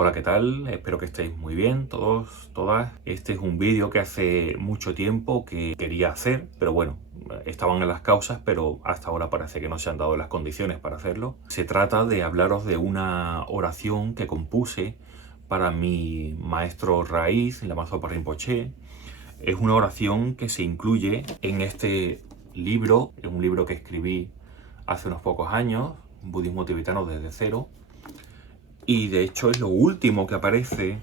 Hola, ¿qué tal? Espero que estéis muy bien, todos, todas. Este es un vídeo que hace mucho tiempo que quería hacer, pero bueno, estaban en las causas, pero hasta ahora parece que no se han dado las condiciones para hacerlo. Se trata de hablaros de una oración que compuse para mi maestro raíz, Lamazopa Rinpoché. Es una oración que se incluye en este libro, es un libro que escribí hace unos pocos años, Budismo tibetano desde cero. Y de hecho es lo último que aparece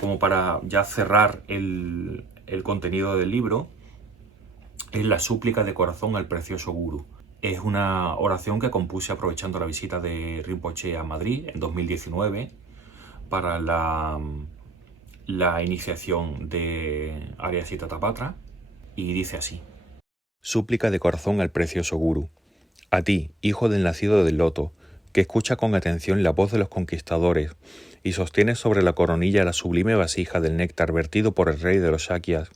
como para ya cerrar el contenido del libro, es la súplica de corazón al precioso Guru. Es una oración que compuse aprovechando la visita de Rinpoché a Madrid en 2019 para la iniciación de Arya Citatapatra, y dice así. Súplica de corazón al precioso Guru. A ti, hijo del nacido del loto, que escucha con atención la voz de los conquistadores y sostienes sobre la coronilla la sublime vasija del néctar vertido por el rey de los Shakyas,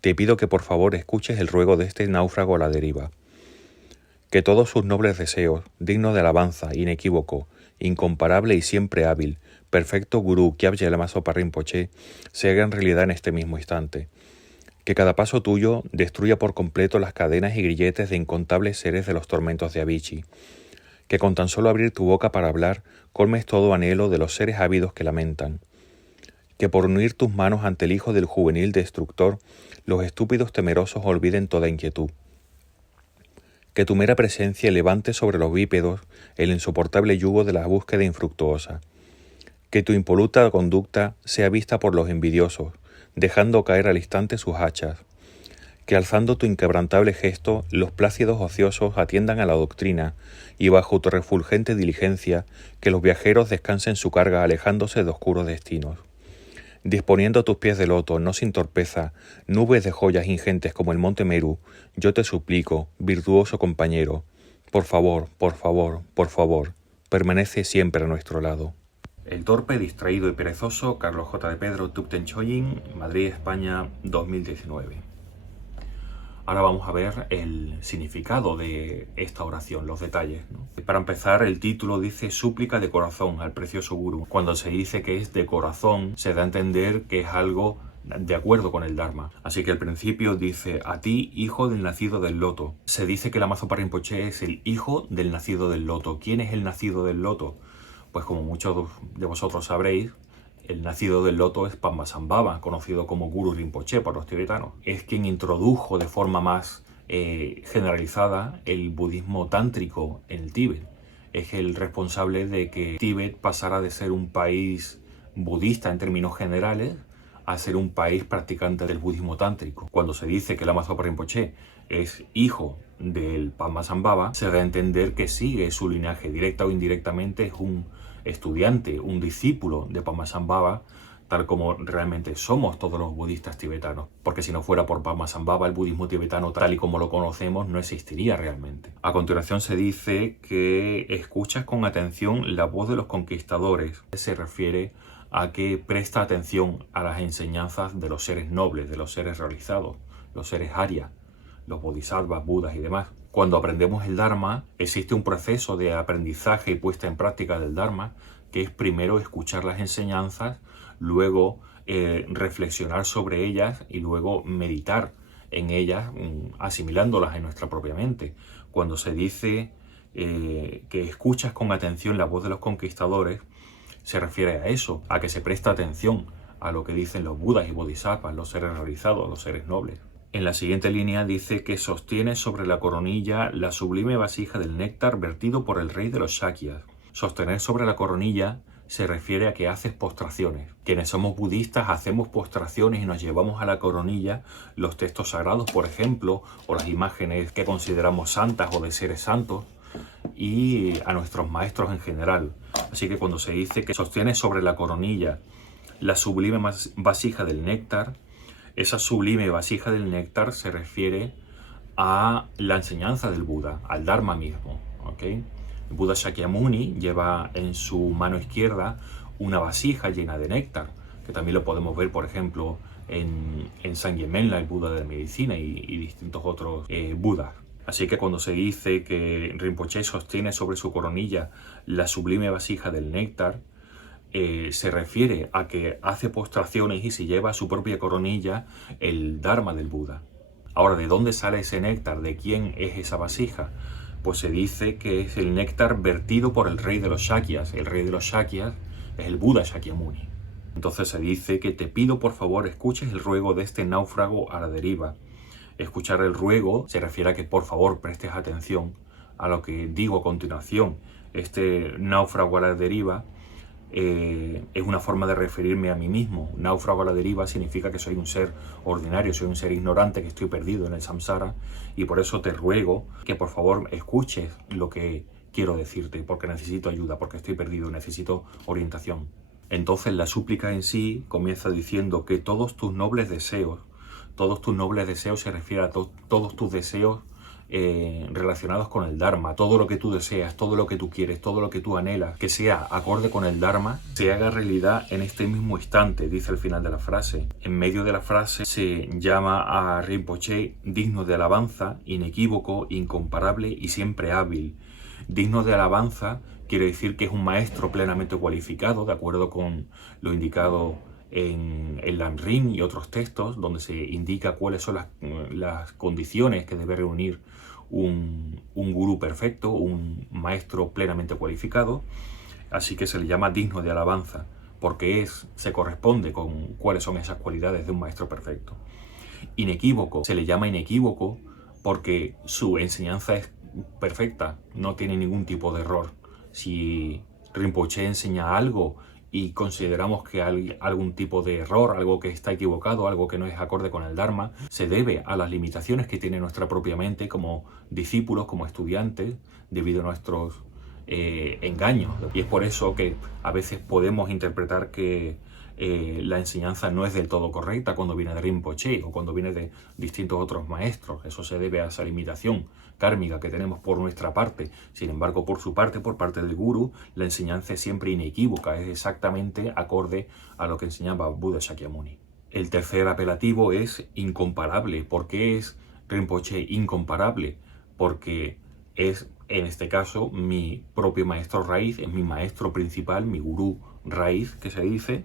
te pido que por favor escuches el ruego de este náufrago a la deriva. Que todos sus nobles deseos, digno de alabanza, inequívoco, incomparable y siempre hábil, perfecto Gurú Kyabje Lamazopa Rinpoché, se hagan realidad en este mismo instante. Que cada paso tuyo destruya por completo las cadenas y grilletes de incontables seres de los tormentos de Avicii. Que con tan solo abrir tu boca para hablar, colmes todo anhelo de los seres ávidos que lamentan. Que por unir tus manos ante el hijo del juvenil destructor, los estúpidos temerosos olviden toda inquietud. Que tu mera presencia levante sobre los bípedos el insoportable yugo de la búsqueda infructuosa. Que tu impoluta conducta sea vista por los envidiosos, dejando caer al instante sus hachas. Que alzando tu inquebrantable gesto, los plácidos ociosos atiendan a la doctrina, y bajo tu refulgente diligencia, que los viajeros descansen su carga alejándose de oscuros destinos. Disponiendo a tus pies de loto, no sin torpeza, nubes de joyas ingentes como el monte Meru, yo te suplico, virtuoso compañero, por favor, por favor, por favor, permanece siempre a nuestro lado. El torpe, distraído y perezoso, Carlos J. de Pedro, Tupten Choyin, Madrid, España, 2019. Ahora vamos a ver el significado de esta oración, los detalles, ¿no? Para empezar, el título dice súplica de corazón al precioso Guru. Cuando se dice que es de corazón, se da a entender que es algo de acuerdo con el Dharma. Así que al principio dice, a ti, hijo del nacido del loto. Se dice que Lamazopa Rinpoché es el hijo del nacido del loto. ¿Quién es el nacido del loto? Pues como muchos de vosotros sabréis, el nacido del loto es Padmasambhava, conocido como Guru Rinpoché por los tibetanos. Es quien introdujo de forma más generalizada el budismo tántrico en el Tíbet. Es el responsable de que Tíbet pasara de ser un país budista en términos generales a ser un país practicante del budismo tántrico. Cuando se dice que Lamazopa Rinpoché es hijo del Padmasambhava, se da a entender que sigue su linaje, directa o indirectamente, es un estudiante, un discípulo de Padmasambhava, tal como realmente somos todos los budistas tibetanos, porque si no fuera por Padmasambhava, el budismo tibetano tal y como lo conocemos no existiría realmente. A continuación se dice que escuchas con atención la voz de los conquistadores. Se refiere a que presta atención a las enseñanzas de los seres nobles, de los seres realizados, los seres Arya, los bodhisattvas, budas y demás. Cuando aprendemos el Dharma, existe un proceso de aprendizaje y puesta en práctica del Dharma, que es primero escuchar las enseñanzas, luego reflexionar sobre ellas y luego meditar en ellas, asimilándolas en nuestra propia mente. Cuando se dice que escuchas con atención la voz de los conquistadores, se refiere a eso, a que se presta atención a lo que dicen los budas y bodhisattvas, los seres realizados, los seres nobles. En la siguiente línea dice que sostiene sobre la coronilla la sublime vasija del néctar vertido por el rey de los Shakyas. Sostener sobre la coronilla se refiere a que haces postraciones. Quienes somos budistas hacemos postraciones y nos llevamos a la coronilla los textos sagrados, por ejemplo, o las imágenes que consideramos santas o de seres santos, y a nuestros maestros en general. Así que cuando se dice que sostiene sobre la coronilla la sublime vasija del néctar, esa sublime vasija del néctar se refiere a la enseñanza del Buda, al Dharma mismo, ¿okay? El Buda Shakyamuni lleva en su mano izquierda una vasija llena de néctar, que también lo podemos ver, por ejemplo, en Sangyamela, el Buda de la medicina, y distintos otros Budas. Así que cuando se dice que Rinpoché sostiene sobre su coronilla la sublime vasija del néctar, se refiere a que hace postraciones y se lleva a su propia coronilla el Dharma del Buda. Ahora, ¿de dónde sale ese néctar? ¿De quién es esa vasija? Pues se dice que es el néctar vertido por el rey de los Shakyas. El rey de los Shakyas es el Buda Shakyamuni. Entonces se dice que te pido por favor escuches el ruego de este náufrago a la deriva. Escuchar el ruego se refiere a que por favor prestes atención a lo que digo a continuación. Este náufrago a la deriva es una forma de referirme a mí mismo. Náufrago a la deriva significa que soy un ser ordinario, soy un ser ignorante, que estoy perdido en el samsara, y por eso te ruego que por favor escuches lo que quiero decirte, porque necesito ayuda, porque estoy perdido, necesito orientación. Entonces la súplica en sí comienza diciendo que todos tus nobles deseos se refiere a todos tus deseos relacionados con el Dharma, todo lo que tú deseas, todo lo que tú quieres, todo lo que tú anhelas, que sea acorde con el Dharma, se haga realidad en este mismo instante, dice al final de la frase. En medio de la frase se llama a Rinpoche digno de alabanza, inequívoco, incomparable y siempre hábil. Digno de alabanza quiere decir que es un maestro plenamente cualificado, de acuerdo con lo indicado en el Lamrim y otros textos, donde se indica cuáles son las condiciones que debe reunir un gurú perfecto, un maestro plenamente cualificado. Así que se le llama digno de alabanza, porque se corresponde con cuáles son esas cualidades de un maestro perfecto. Inequívoco, se le llama inequívoco porque su enseñanza es perfecta, no tiene ningún tipo de error. Si Rinpoche enseña algo y consideramos que hay algún tipo de error, algo que está equivocado, algo que no es acorde con el Dharma, se debe a las limitaciones que tiene nuestra propia mente como discípulos, como estudiantes, debido a nuestros engaños. Y es por eso que a veces podemos interpretar que la enseñanza no es del todo correcta cuando viene de Rinpoche o cuando viene de distintos otros maestros. Eso se debe a esa limitación kármica que tenemos por nuestra parte. Sin embargo, por su parte, por parte del gurú, la enseñanza es siempre inequívoca, es exactamente acorde a lo que enseñaba Buda Shakyamuni. El tercer apelativo es incomparable. ¿Por qué es Rinpoche incomparable? Porque es, en este caso, mi propio maestro raíz, es mi maestro principal, mi gurú raíz, que se dice,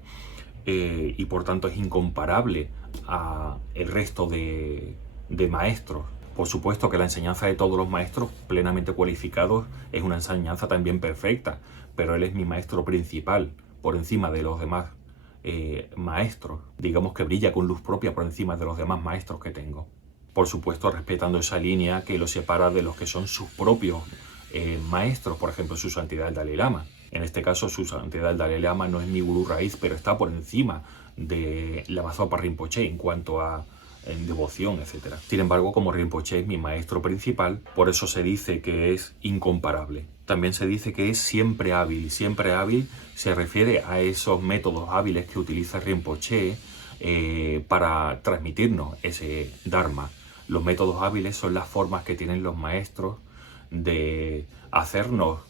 y por tanto es incomparable a el resto de maestros. Por supuesto que la enseñanza de todos los maestros plenamente cualificados es una enseñanza también perfecta, pero él es mi maestro principal por encima de los demás maestros. Digamos que brilla con luz propia por encima de los demás maestros que tengo. Por supuesto respetando esa línea que lo separa de los que son sus propios maestros, por ejemplo su santidad el Dalai Lama. En este caso su santidad el Dalai Lama no es mi gurú raíz, pero está por encima de Lama Zopa Rinpoche en cuanto a devoción, etc. Sin embargo, como Rinpoche es mi maestro principal, por eso se dice que es incomparable. También se dice que es siempre hábil. Siempre hábil se refiere a esos métodos hábiles que utiliza Rinpoche para transmitirnos ese Dharma. Los métodos hábiles son las formas que tienen los maestros de hacernos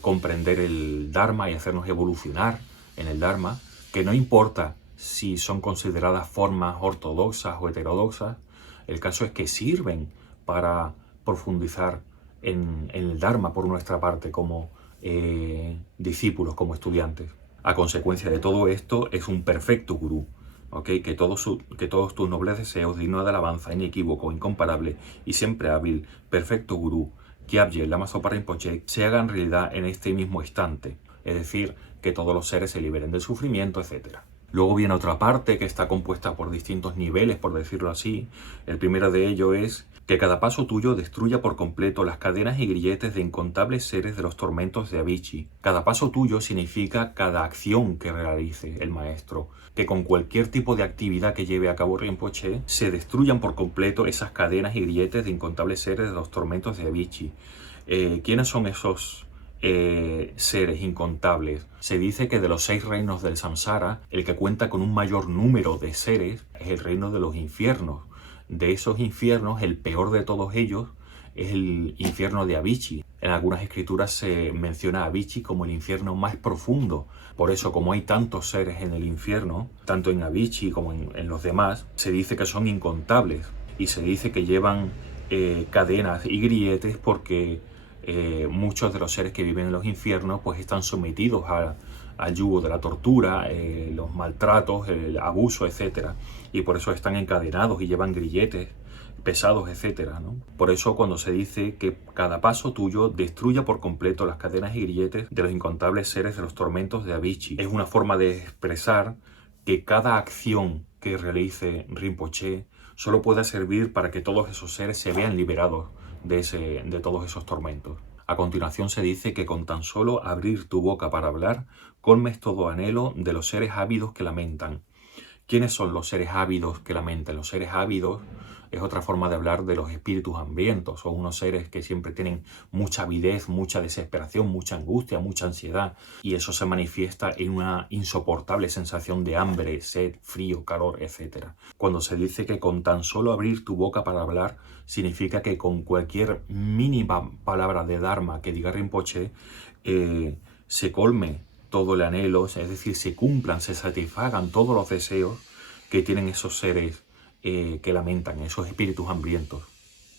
comprender el Dharma y hacernos evolucionar en el Dharma, que no importa si son consideradas formas ortodoxas o heterodoxas, el caso es que sirven para profundizar en el Dharma por nuestra parte como discípulos, como estudiantes. A consecuencia de todo esto es un perfecto gurú, ¿okay? Que todos tus nobles deseos, digno de alabanza, inequívoco, incomparable y siempre hábil, perfecto gurú, Kyabje Lama Zopa Rinpoche, se hagan realidad en este mismo instante, es decir, que todos los seres se liberen del sufrimiento, etc. Luego viene otra parte que está compuesta por distintos niveles, por decirlo así. El primero de ellos es que cada paso tuyo destruya por completo las cadenas y grilletes de incontables seres de los tormentos de Avicii. Cada paso tuyo significa cada acción que realice el maestro, que con cualquier tipo de actividad que lleve a cabo Rinpoche se destruyan por completo esas cadenas y grilletes de incontables seres de los tormentos de Avicii. ¿Quiénes son esos seres incontables? Se dice que de los 6 reinos del samsara, el que cuenta con un mayor número de seres es el reino de los infiernos. De esos infiernos, el peor de todos ellos es el infierno de Avicii. En algunas escrituras se menciona a Avicii como el infierno más profundo. Por eso, como hay tantos seres en el infierno, tanto en Avicii como en los demás, se dice que son incontables. Y se dice que llevan cadenas y grilletes porque muchos de los seres que viven en los infiernos pues están sometidos al yugo de la tortura, los maltratos, el abuso, etc. Y por eso están encadenados y llevan grilletes pesados, etcétera, ¿no? Por eso cuando se dice que cada paso tuyo destruya por completo las cadenas y grilletes de los incontables seres de los tormentos de Avicii, es una forma de expresar que cada acción que realice Rinpoché solo pueda servir para que todos esos seres se vean liberados de todos esos tormentos. A continuación se dice que con tan solo abrir tu boca para hablar, colmes todo anhelo de los seres ávidos que lamentan. ¿Quiénes son los seres ávidos que lamentan? Los seres ávidos es otra forma de hablar de los espíritus hambrientos. Son unos seres que siempre tienen mucha avidez, mucha desesperación, mucha angustia, mucha ansiedad. Y eso se manifiesta en una insoportable sensación de hambre, sed, frío, calor, etc. Cuando se dice que con tan solo abrir tu boca para hablar, significa que con cualquier mínima palabra de Dharma que diga Rinpoché, se colme todo el anhelo, es decir, se cumplan, se satisfagan todos los deseos que tienen esos seres que lamentan, esos espíritus hambrientos.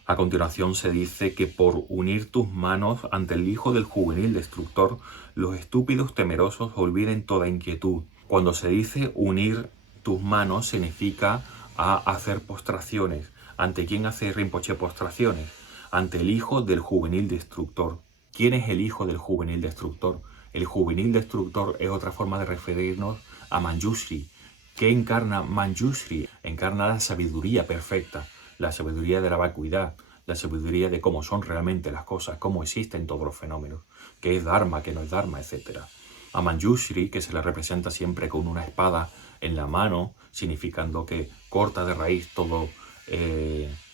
A continuación se dice que por unir tus manos ante el hijo del juvenil destructor, los estúpidos temerosos olviden toda inquietud. Cuando se dice unir tus manos, significa hacer postraciones. ¿Ante quién hace Rinpoché postraciones? Ante el hijo del juvenil destructor. ¿Quién es el hijo del juvenil destructor? El juvenil destructor es otra forma de referirnos a Manjushri. ¿Qué encarna Manjushri? Encarna la sabiduría perfecta, la sabiduría de la vacuidad, la sabiduría de cómo son realmente las cosas, cómo existen todos los fenómenos, qué es Dharma, qué no es Dharma, etc. A Manjushri, que se le representa siempre con una espada en la mano, significando que corta de raíz todo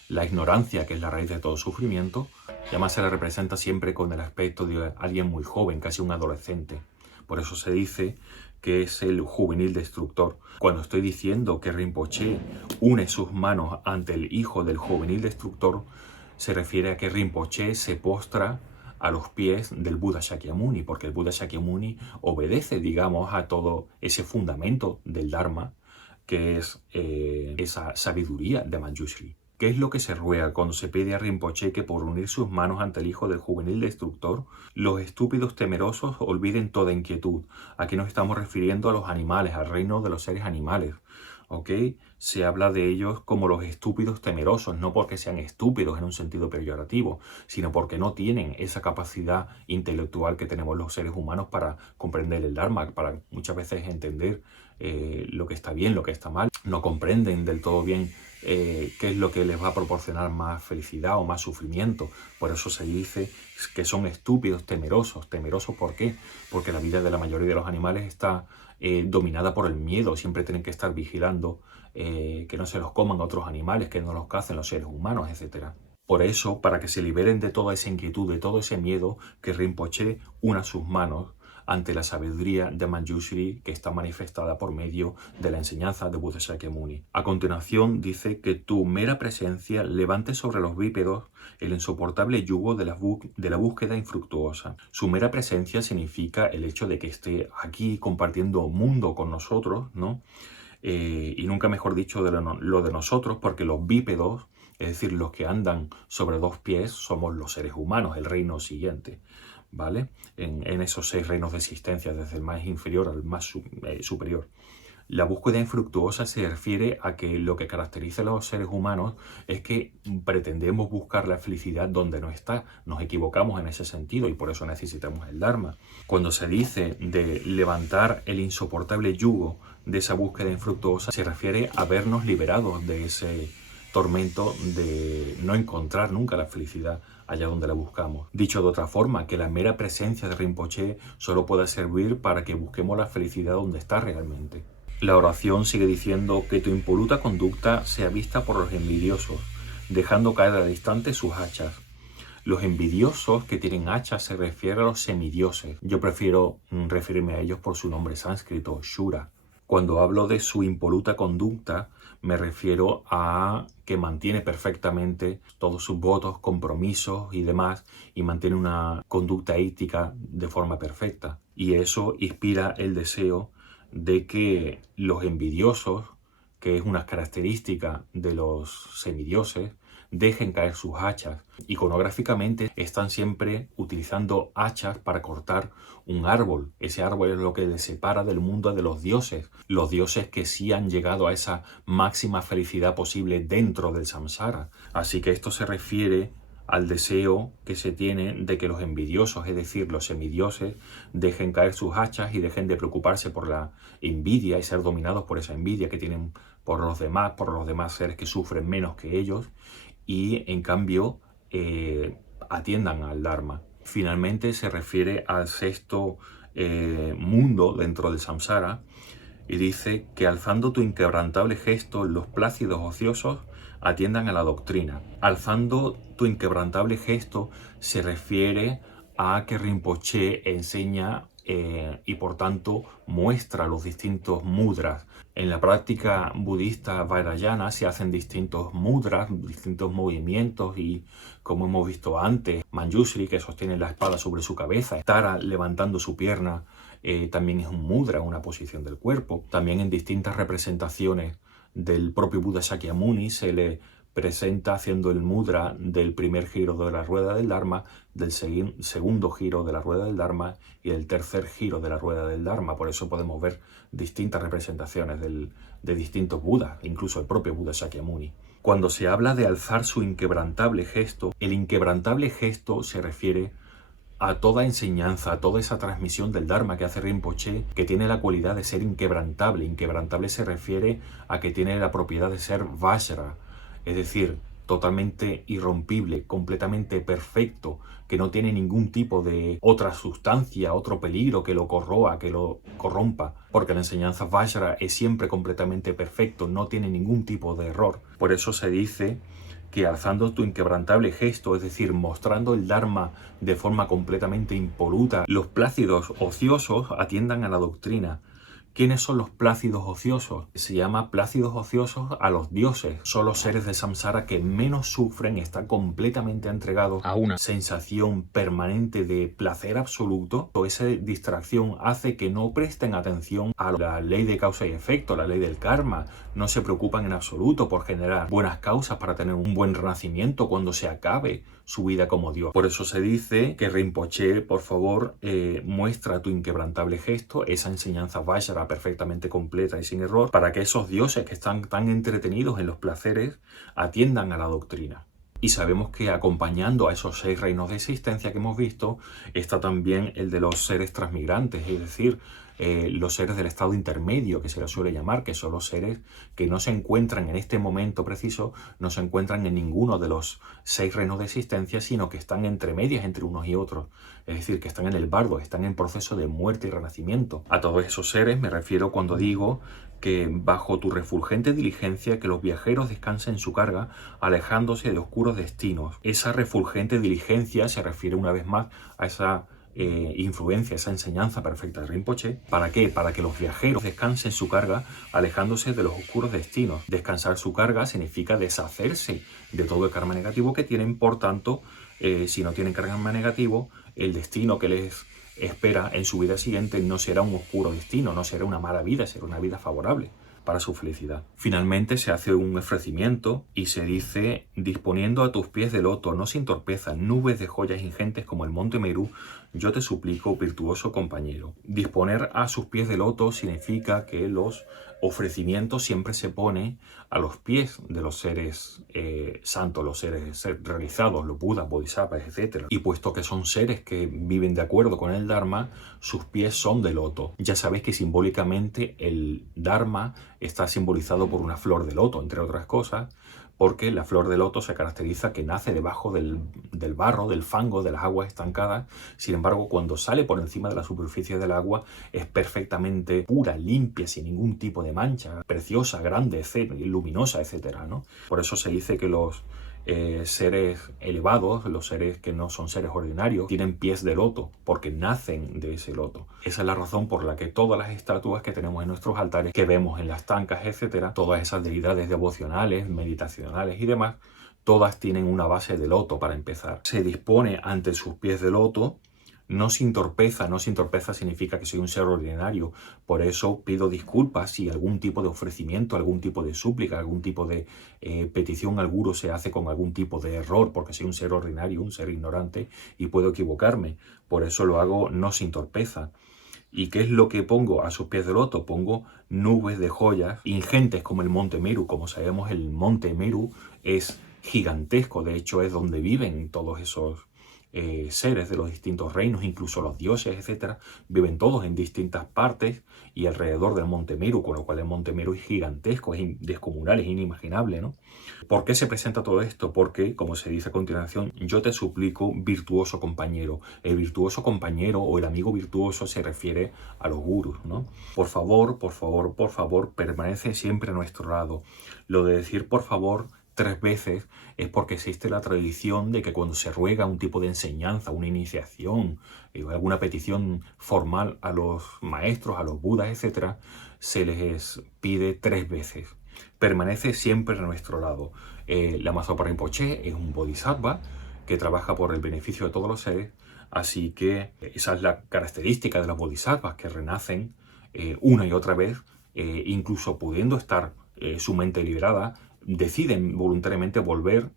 la ignorancia, que es la raíz de todo sufrimiento, y además se le representa siempre con el aspecto de alguien muy joven, casi un adolescente. Por eso se dice que es el juvenil destructor. Cuando estoy diciendo que Rinpoché une sus manos ante el hijo del juvenil destructor, se refiere a que Rinpoché se postra a los pies del Buda Shakyamuni, porque el Buda Shakyamuni obedece, digamos, a todo ese fundamento del Dharma, que es esa sabiduría de Manjushri. ¿Qué es lo que se ruega cuando se pide a Rinpoché que por unir sus manos ante el hijo del juvenil destructor, los estúpidos temerosos olviden toda inquietud? Aquí nos estamos refiriendo a los animales, al reino de los seres animales. ¿Ok? Se habla de ellos como los estúpidos temerosos, no porque sean estúpidos en un sentido peyorativo, sino porque no tienen esa capacidad intelectual que tenemos los seres humanos para comprender el Dharma, para muchas veces entender lo que está bien, lo que está mal. No comprenden del todo bien qué es lo que les va a proporcionar más felicidad o más sufrimiento. Por eso se dice que son estúpidos, temerosos. ¿Temerosos por qué? Porque la vida de la mayoría de los animales está dominada por el miedo. Siempre tienen que estar vigilando que no se los coman otros animales, que no los cacen los seres humanos, etc. Por eso, para que se liberen de toda esa inquietud, de todo ese miedo, que Rinpoché una sus manos ante la sabiduría de Manjushri, que está manifestada por medio de la enseñanza de Buda Shakyamuni. A continuación dice que tu mera presencia levante sobre los bípedos el insoportable yugo de la búsqueda infructuosa. Su mera presencia significa el hecho de que esté aquí compartiendo mundo con nosotros, ¿no? Y nunca mejor dicho lo de nosotros, porque los bípedos, es decir, los que andan sobre dos pies, somos los seres humanos, el reino siguiente, ¿vale? En esos 6 reinos de existencia, desde el más inferior al más superior. La búsqueda infructuosa se refiere a que lo que caracteriza a los seres humanos es que pretendemos buscar la felicidad donde no está. Nos equivocamos en ese sentido y por eso necesitamos el Dharma. Cuando se dice de levantar el insoportable yugo de esa búsqueda infructuosa, se refiere a vernos liberados de ese tormento de no encontrar nunca la felicidad allá donde la buscamos. Dicho de otra forma, que la mera presencia de Rinpoché solo puede servir para que busquemos la felicidad donde está realmente. La oración sigue diciendo que tu impoluta conducta sea vista por los envidiosos, dejando caer al instante sus hachas. Los envidiosos que tienen hachas se refieren a los semidioses. Yo prefiero referirme a ellos por su nombre sánscrito, Shura. Cuando hablo de su impoluta conducta, me refiero a que mantiene perfectamente todos sus votos, compromisos y demás, y mantiene una conducta ética de forma perfecta. Y eso inspira el deseo de que los envidiosos, que es una característica de los semidioses, dejen caer sus hachas. Iconográficamente están siempre utilizando hachas para cortar un árbol. Ese árbol es lo que les separa del mundo de los dioses que sí han llegado a esa máxima felicidad posible dentro del samsara. Así que esto se refiere al deseo que se tiene de que los envidiosos, es decir, los semidioses, dejen caer sus hachas y dejen de preocuparse por la envidia y ser dominados por esa envidia que tienen por los demás seres que sufren menos que ellos, y en cambio atiendan al Dharma. Finalmente se refiere al sexto mundo dentro del samsara y dice que alzando tu inquebrantable gesto los plácidos ociosos atiendan a la doctrina. Alzando tu inquebrantable gesto se refiere a que Rinpoche enseña y por tanto muestra los distintos mudras. En la práctica budista vajrayana se hacen distintos mudras, distintos movimientos, y como hemos visto antes, Manjushri, que sostiene la espada sobre su cabeza, Tara levantando su pierna, también es un mudra, una posición del cuerpo. También en distintas representaciones del propio Buda Shakyamuni se le presenta haciendo el mudra del primer giro de la rueda del Dharma, del segundo giro de la rueda del Dharma y del tercer giro de la rueda del Dharma. Por eso podemos ver distintas representaciones de distintos Budas, incluso el propio Buda Shakyamuni. Cuando se habla de alzar su inquebrantable gesto, el inquebrantable gesto se refiere a toda enseñanza, a toda esa transmisión del Dharma que hace Rinpoche, que tiene la cualidad de ser inquebrantable. Inquebrantable se refiere a que tiene la propiedad de ser Vajra, es decir, totalmente irrompible, completamente perfecto, que no tiene ningún tipo de otra sustancia, otro peligro que lo corroa, que lo corrompa, porque la enseñanza Vajra es siempre completamente perfecto, no tiene ningún tipo de error. Por eso se dice que alzando tu inquebrantable gesto, es decir, mostrando el Dharma de forma completamente impoluta, los plácidos ociosos atiendan a la doctrina. ¿Quiénes son los plácidos ociosos? Se llama plácidos ociosos a los dioses. Son los seres de samsara que menos sufren, están completamente entregados a una sensación permanente de placer absoluto. Esa distracción hace que no presten atención a la ley de causa y efecto, la ley del karma. No se preocupan en absoluto por generar buenas causas para tener un buen renacimiento cuando se acabe su vida como Dios. Por eso se dice que Rinpoche, por favor, muestra tu inquebrantable gesto, esa enseñanza Vajra perfectamente completa y sin error, para que esos dioses que están tan entretenidos en los placeres atiendan a la doctrina. Y sabemos que acompañando a esos 6 reinos de existencia que hemos visto, está también el de los seres transmigrantes, es decir, los seres del estado intermedio, que se les suele llamar, que son los seres que no se encuentran en este momento preciso, no se encuentran en ninguno de los 6 reinos de existencia, sino que están entre medias entre unos y otros. Es decir, que están en el bardo, están en proceso de muerte y renacimiento. A todos esos seres me refiero cuando digo que bajo tu refulgente diligencia que los viajeros descansen su carga, alejándose de oscuros destinos. Esa refulgente diligencia se refiere una vez más a esa influencia, esa enseñanza perfecta de Rinpoche. ¿Para qué? Para que los viajeros descansen su carga alejándose de los oscuros destinos. Descansar su carga significa deshacerse de todo el karma negativo que tienen. Por tanto, si no tienen karma negativo, el destino que les espera en su vida siguiente no será un oscuro destino, no será una mala vida, será una vida favorable para su felicidad. Finalmente se hace un ofrecimiento y se dice: disponiendo a tus pies de loto, no sin torpeza, nubes de joyas ingentes como el monte Meru, yo te suplico, virtuoso compañero. Disponer a sus pies de loto significa que los ofrecimientos siempre se ponen a los pies de los seres santos, los seres realizados, los Budas, Bodhisattvas, etc. Y puesto que son seres que viven de acuerdo con el Dharma, sus pies son de loto. Ya sabéis que simbólicamente el Dharma está simbolizado por una flor de loto, entre otras cosas, porque la flor de loto se caracteriza que nace debajo del barro, del fango, de las aguas estancadas. Sin embargo, cuando sale por encima de la superficie del agua, es perfectamente pura, limpia, sin ningún tipo de mancha, preciosa, grande, luminosa, etc., ¿no? Por eso se dice que los seres elevados, los seres que no son seres ordinarios, tienen pies de loto, porque nacen de ese loto. Esa es la razón por la que todas las estatuas que tenemos en nuestros altares, que vemos en las tancas, etcétera, todas esas deidades devocionales, meditacionales y demás, todas tienen una base de loto para empezar. Se dispone ante sus pies de loto no sin torpeza. No sin torpeza significa que soy un ser ordinario. Por eso pido disculpas si algún tipo de ofrecimiento, algún tipo de súplica, algún tipo de petición al gurú se hace con algún tipo de error, porque soy un ser ordinario, un ser ignorante y puedo equivocarme. Por eso lo hago no sin torpeza. ¿Y qué es lo que pongo a sus pies de loto? Pongo nubes de joyas ingentes como el monte Meru. Como sabemos, el monte Meru es gigantesco. De hecho, es donde viven todos esos seres de los distintos reinos, incluso los dioses, etcétera. Viven todos en distintas partes y alrededor del monte Meru, con lo cual el monte Meru es gigantesco, es descomunal, es inimaginable, ¿no? ¿Por qué se presenta todo esto? Porque, como se dice a continuación, yo te suplico, virtuoso compañero. El virtuoso compañero o el amigo virtuoso se refiere a los gurús, ¿no? Por favor, por favor, por favor, permanece siempre a nuestro lado. Lo de decir por favor 3 veces es porque existe la tradición de que cuando se ruega un tipo de enseñanza, una iniciación, alguna petición formal a los maestros, a los budas, etc., se les pide 3 veces. Permanece siempre a nuestro lado. Lama Zopa Rinpoche es un bodhisattva que trabaja por el beneficio de todos los seres, así que esa es la característica de los bodhisattvas, que renacen una y otra vez, incluso pudiendo estar su mente liberada, deciden voluntariamente volver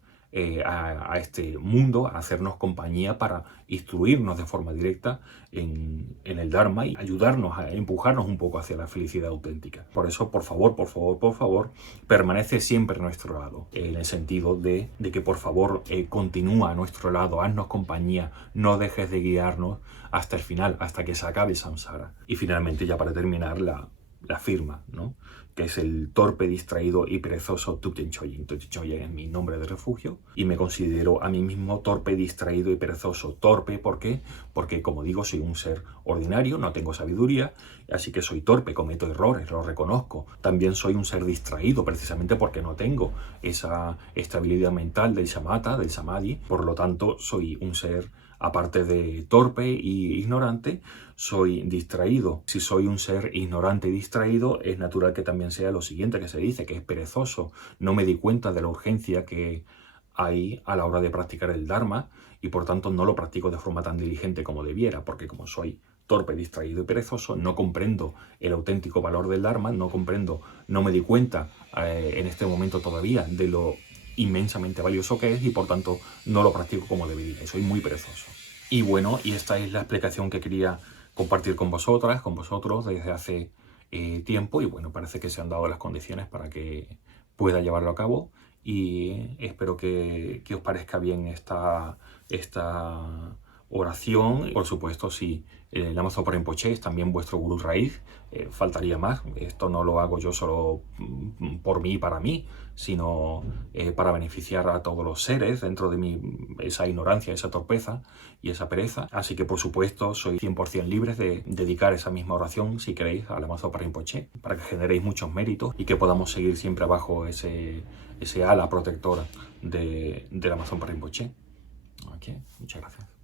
a este mundo, a hacernos compañía para instruirnos de forma directa en el Dharma y ayudarnos a empujarnos un poco hacia la felicidad auténtica. Por eso, por favor, por favor, por favor, permanece siempre a nuestro lado, en el sentido de que por favor continúa a nuestro lado, haznos compañía, no dejes de guiarnos hasta el final, hasta que se acabe el samsara. Y finalmente, ya para terminar, la firma, ¿no? Que es el torpe, distraído y perezoso Thupten Choyin. Thupten Choyin es mi nombre de refugio y me considero a mí mismo torpe, distraído y perezoso. Torpe, ¿por qué? Porque, como digo, soy un ser ordinario, no tengo sabiduría, así que soy torpe, cometo errores, lo reconozco. También soy un ser distraído, precisamente porque no tengo esa estabilidad mental del shamatha, del samadhi. Por lo tanto, soy un ser, aparte de torpe y ignorante, soy distraído. Si soy un ser ignorante y distraído, es natural que también sea lo siguiente que se dice, que es perezoso. No me di cuenta de la urgencia que hay a la hora de practicar el Dharma y por tanto no lo practico de forma tan diligente como debiera, porque como soy torpe, distraído y perezoso, no comprendo el auténtico valor del Dharma, no me di cuenta en este momento todavía de lo inmensamente valioso que es y por tanto no lo practico como debería y soy muy perezoso. Y bueno, y esta es la explicación que quería compartir con vosotros desde hace tiempo y bueno, parece que se han dado las condiciones para que pueda llevarlo a cabo y espero que os parezca bien esta oración. Por supuesto, si Lama Zopa Rinpoche es también vuestro gurú raíz, faltaría más. Esto no lo hago yo solo por mí y para mí, sino para beneficiar a todos los seres dentro de mí, esa ignorancia, esa torpeza y esa pereza. Así que, por supuesto, soy 100% libres de dedicar esa misma oración, si queréis, a Lama Zopa Rinpoche, para que generéis muchos méritos y que podamos seguir siempre bajo ese ala protectora de Lama Zopa Rinpoche. Okay. Muchas gracias.